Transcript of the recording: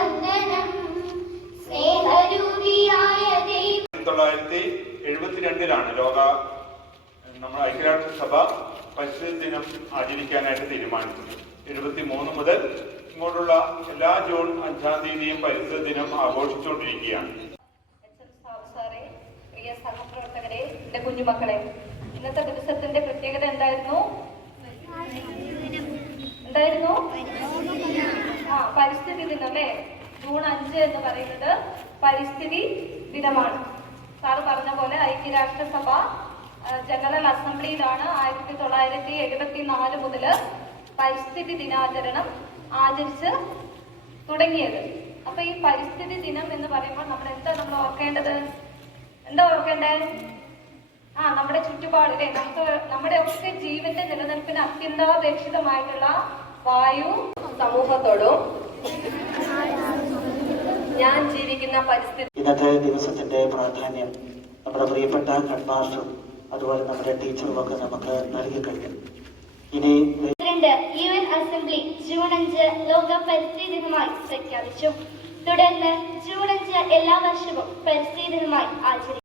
1972 ലോക നമ്മുടെ ഐക്യരാഷ്ട്രസഭ പരിസ്ഥിതി ദിനം ആചരിക്കാനായിട്ട് തീരുമാനിച്ചത്. 73 മുതൽ ഇങ്ങോട്ടുള്ള എല്ലാ ജൂൺ 5-ാം തീയതിയും പരിസ്ഥിതി ദിനം ആഘോഷിച്ചുകൊണ്ടിരിക്കുകയാണ്. പ്രിയ സഹപ്രവർത്തകരെ, എന്റെ കുഞ്ഞുമക്കളെ, ഇന്നത്തെ ദിവസത്തിന്റെ പ്രത്യേകത എന്തായിരുന്നു? പരിസ്ഥിതി ദിനം അല്ലേ? ജൂൺ 5 എന്ന് പറയുന്നത് പരിസ്ഥിതി ദിനമാണ്. സാറ് പറഞ്ഞ പോലെ ഐക്യരാഷ്ട്രസഭ ജനറൽ അസംബ്ലിയിലാണ് 1974 മുതൽ പരിസ്ഥിതി ദിനാചരണം ആചരിച്ച് തുടങ്ങിയത്. അപ്പൊ ഈ പരിസ്ഥിതി ദിനം എന്ന് പറയുമ്പോൾ നമ്മൾ ഓർക്കേണ്ടത് എന്താ ഓർക്കേണ്ടേ? നമ്മുടെ ചുറ്റുപാട് അല്ലേ? നമ്മുടെ ഒക്കെ ജീവന്റെ നിലനിൽപ്പിന് അത്യന്താപേക്ഷിതമായിട്ടുള്ള വായു, സമൂഹത്തോടും ഞാൻ ജീവിക്കുന്ന പരിസ്ഥിതി. ഇന്നത്തെ ദിവസത്തിന്റെ പ്രാധാന്യം നമ്മുടെ പ്രിയപ്പെട്ട ഹെഡ്മാസ്റ്ററും അതുപോലെ നമ്മുടെ ടീച്ചറും ഒക്കെ നമുക്ക് നൽകി കഴിഞ്ഞു. ഇനി UN അസംബ്ലി ജൂൺ 5 ലോക പരിസ്ഥിതി ദിനമായി പ്രഖ്യാപിച്ചു. തുടർന്ന് ജൂൺ 5 എല്ലാ വർഷവും പരിസ്ഥിതി ദിനമായി ആചരിക്കും.